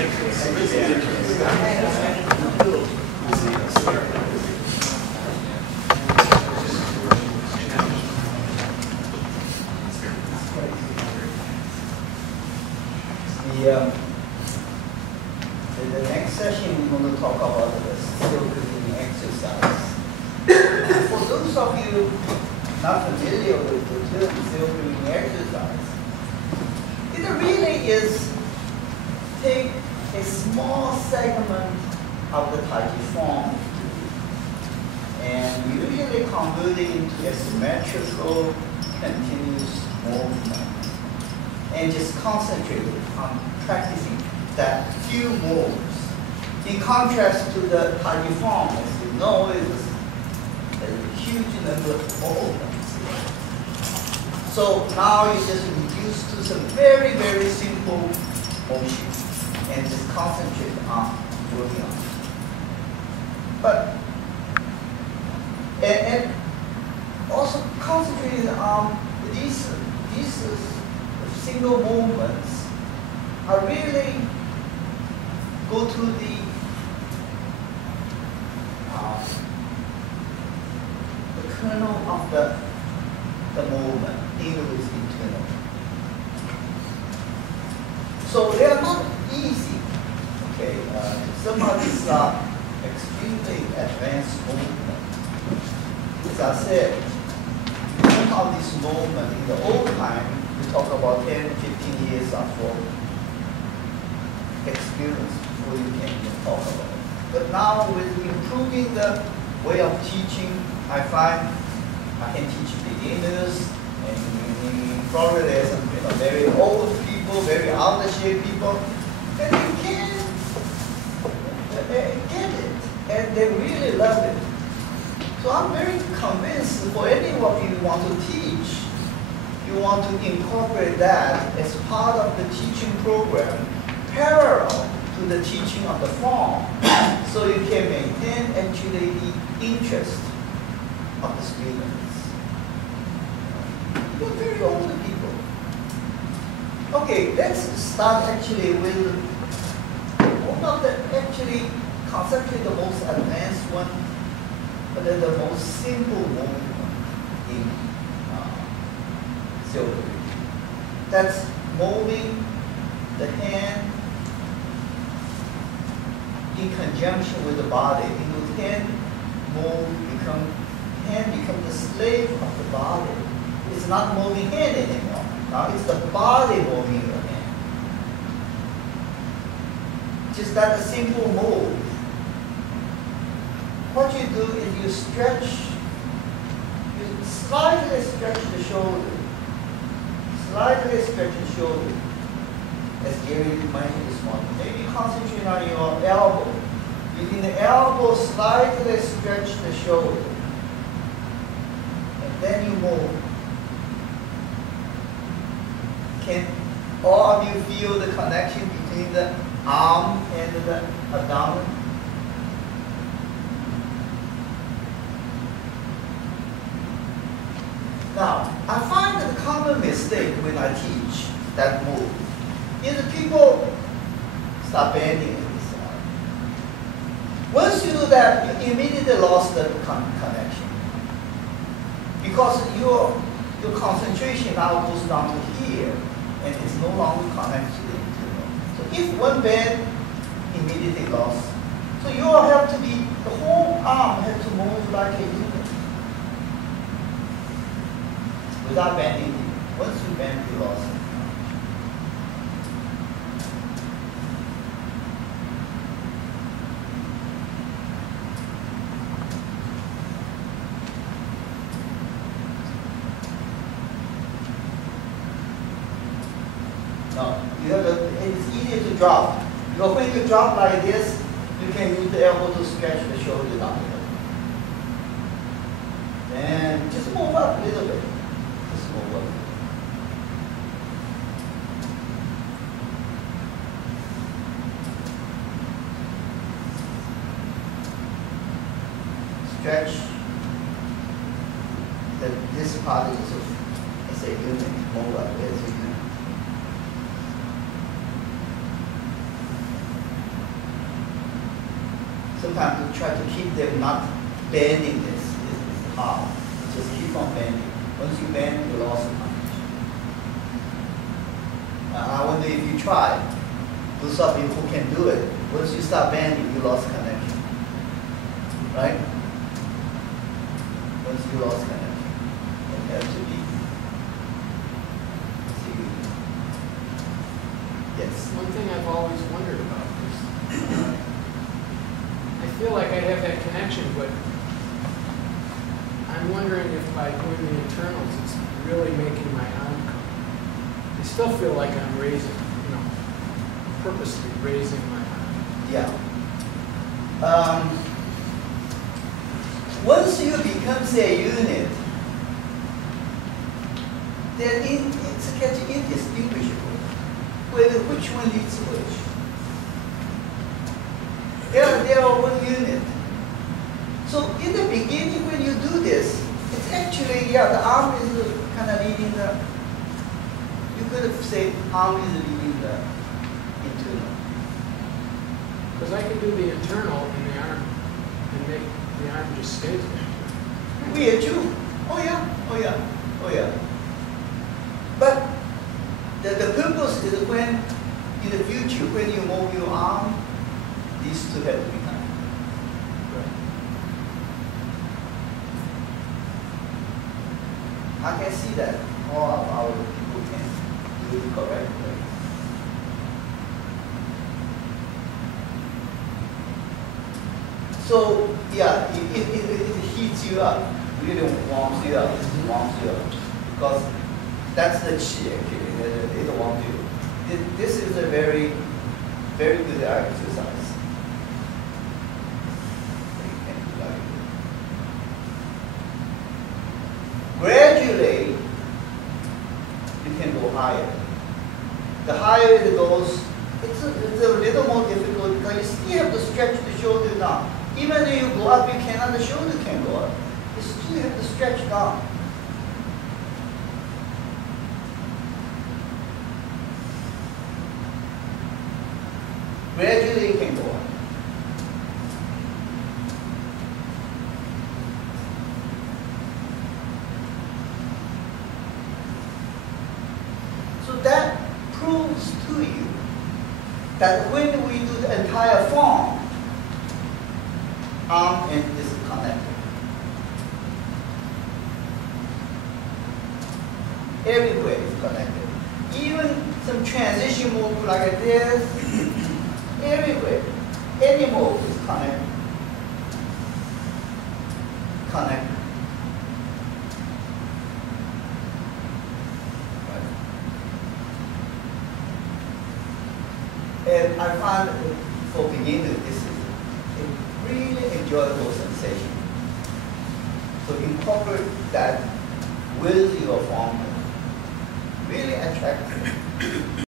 The next session, we're going to talk about the circulating exercise. For those of you not familiar with the term circulating exercise, it really is take a small segment of the Tai Chi form and usually convert it into a symmetrical, continuous movement, and just concentrate on practicing that few moves. In contrast to the Tai Chi form, as you know, it's a huge number of movements. So now you just reduce to some very, very simple motion and just concentrate on working on it. But and also concentrating on these single movements are really go to the kernel of the movement, deal with internal. So they are not easy. Okay, some of these are extremely advanced movements. As I said, some of this movement in the old time, we talk about 10, 15 years of experience before you can even talk about it. But now with improving the way of teaching, I find I can teach beginners, and in Florida there's some very old people, very out of shape people, and they can get it, and they really love it. So I'm very convinced for any of you who want to teach, you want to incorporate that as part of the teaching program, parallel to the teaching of the form, so you can maintain actually the interest of the students. They're very old people. Okay, let's start actually with one of the actually conceptually the most advanced one, but then the most simple movement in yoga. That's moving the hand in conjunction with the body. The hand become the slave of the body. It's not moving hand anymore. Now it's the body moving your hand. Just that a simple move. What you do is you stretch, you slightly stretch the shoulder. Slightly stretch the shoulder. As Gary mentioned this morning. Maybe concentrate on your elbow. Using the elbow, slightly stretch the shoulder. And then you move. Can all of you feel the connection between the arm and the abdomen? Now, I find that the common mistake when I teach that move is that people start bending it. Once you do that, you immediately lost the connection. Because your concentration now goes down to here, and it's no longer connected to the internal. So if one bend, immediately lost. So you all have to be, the whole arm has to move like a unit. Without bending, once you bend, you lost it. No, it's easier to drop. Because when you drop like this, you can use the elbow to stretch the shoulder down here. And just move up a little bit. Just move up. Stretch. This part is a unit. Move up as a unit. Sometimes you try to keep them not bending this. It's hard. Just keep on bending. Once you bend, you lost the connection. I wonder if you try. Those of you who can do it, once you start bending, you lost connection. Right? Once you lost connection, it has to be. Yes. One thing I've always wondered about is, I feel like I have that connection, but I'm wondering if by doing the internals, it's really making my arm come. I still feel like I'm raising, purposely raising my arm. Yeah. Once you become a unit, then it's getting indistinguishable whether which one is which. They are one unit. So in the beginning, when you do this, it's actually, the arm is kind of leading the, you could have said arm is leading the internal. Because I can do the internal in the arm and make the arm just stays there. We are too. Oh yeah. But the purpose is when, in the future, when you move your arm, these two have to be done. I can see that all of our people can do it correctly. So, it heats you up, really warms you up, because that's the qi actually, it warms you. This is a very, very good exercise. Gradually, you can go higher. The higher it goes, it's a little more difficult because you still have to stretch the shoulder down. Even though you go up, you cannot, the shoulder can go up. You still have to stretch down. Gradually, you can go up. So that proves to you that when we do the entire form, arm and is connected. Everywhere is connected. Even some transition move like this, everywhere, any move is connected. Connected. And I find for beginners, this is a really enjoyable sensation. So incorporate that with your form, really attractive.